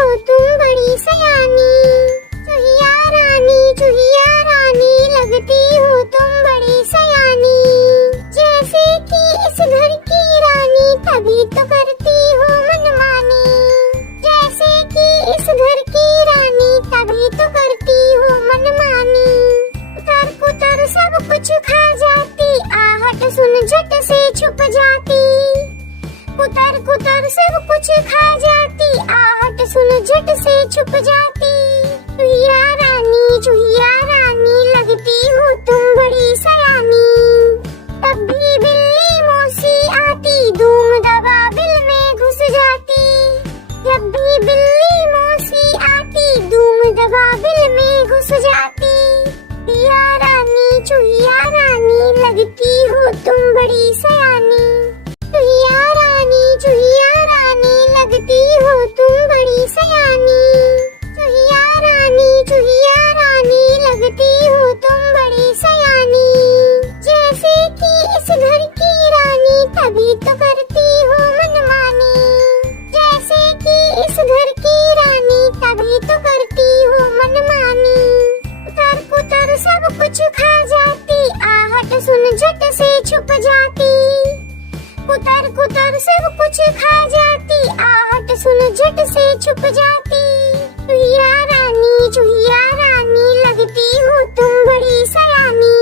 हो तुम बड़ी सयानी। चुहिया रानी लगती हो तुम बड़ी सयानी। जैसे कि इस घर की रानी तभी तो करती हो मनमानी। जैसे कि इस घर की रानी तभी तो करती हो मनमानी। कुतर कुतर सब कुछ खा जाती, आहट सुन झट से छुप जाती। कुतर कुतर सब कुछ खा जाती, आहट सुन झट से छुप जाती। चुहिया रानी लगती हो तुम बड़ी सयानी। तब भी बिल्ली मौसी आती, धूम दबा बिल में घुस जाती। जब भी बिल्ली मौसी आती, धूम दबा बिल में घुस जाती। चुहिया रानी लगती हो तुम बड़ी सयानी। चुहिया रानी लगती हो तुम बड़ी सयानी। चुहिया रानी लगती हो तुम बड़ी सयानी। जैसे कि इस घर की रानी तभी तो करती हो मनमानी। जैसे कि इस घर की रानी तभी तो करती हो मनमानी। कुतर कुतर सब कुछ खा जाती, आहट सुन झट से छुप जाती। कुतर कुतर सब कुछ खा जाती, आहट सुन झट से छुप जाती। चुहिया रानी लगती हो तुम बड़ी सयानी।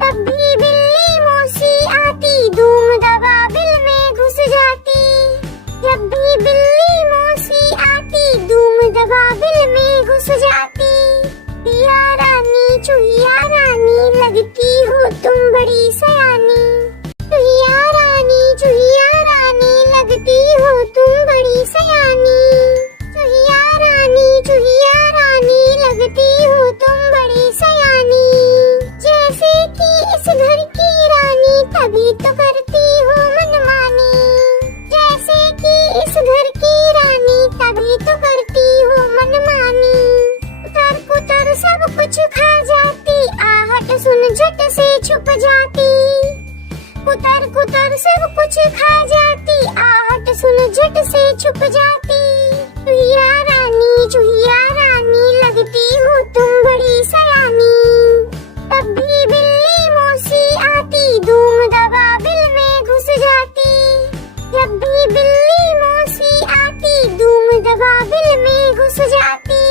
तब भी बिल्ली मौसी आती, धूम दबा बिल में घुस जाती। जब भी बिल्ली मौसी आती, धूम दबा बिल में घुस जाती। चुहिया रानी लगती हो तुम बड़ी सयानी। चुहिया रानी लगती हो तुम बड़ी सयानी। चुहिया रानी लगती हो तुम बड़ी सयानी। जैसे कि इस घर की रानी तभी तो करती हो मनमानी। जैसे कि इस घर की रानी तभी तो करती हो मनमानी। कुतर कुतर सब कुछ खा जाती, आहट सुन झट से छुप जाती। कुतर कुतर सब कुछ खा जाती, आहट सुन झट से छुप जाती। चुहिया रानी लगती हो तुम बड़ी सयानी। तब भी बिल्ली मौसी आती, धूम दबा बिल में घुस जाती। जब भी बिल्ली मौसी आती, धूम दबा बिल में घुस जाती।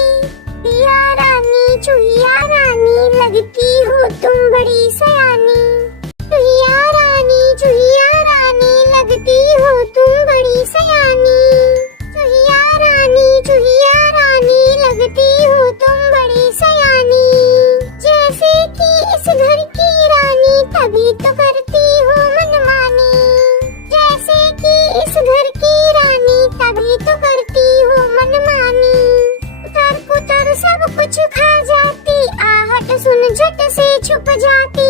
चुहिया रानी लगती हो तुम बड़ी सयानी। चुहिया रानी लगती हो तुम बड़ी सयानी। चुहिया रानी लगती हो तुम बड़ी सयानी। जैसे कि इस घर की रानी तभी तो करती हो मनमानी। जैसे कि इस घर की रानी तभी तो करती हो मनमानी। कुतर कुतर सब कुछ खा जाती, आहट सुन झट से छुप जाती।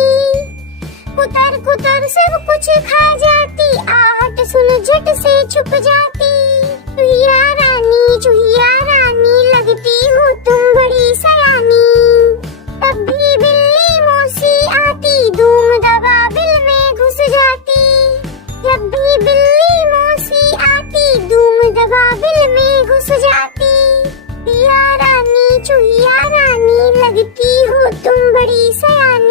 कुतर कुतर सब कुछ खा जाती, आहट सुन झट से छुप जाती। चुहिया रानी लगती हो तुम बड़ी सयानी। तब भी बिल्ली मौसी आती, धूम दबा बिल में घुस जाती। जब भी बिल्ली मौसी आती, धूम दबा बिल में घुस जाती। चुहिया रानी लगती हो तुम बड़ी सयानी।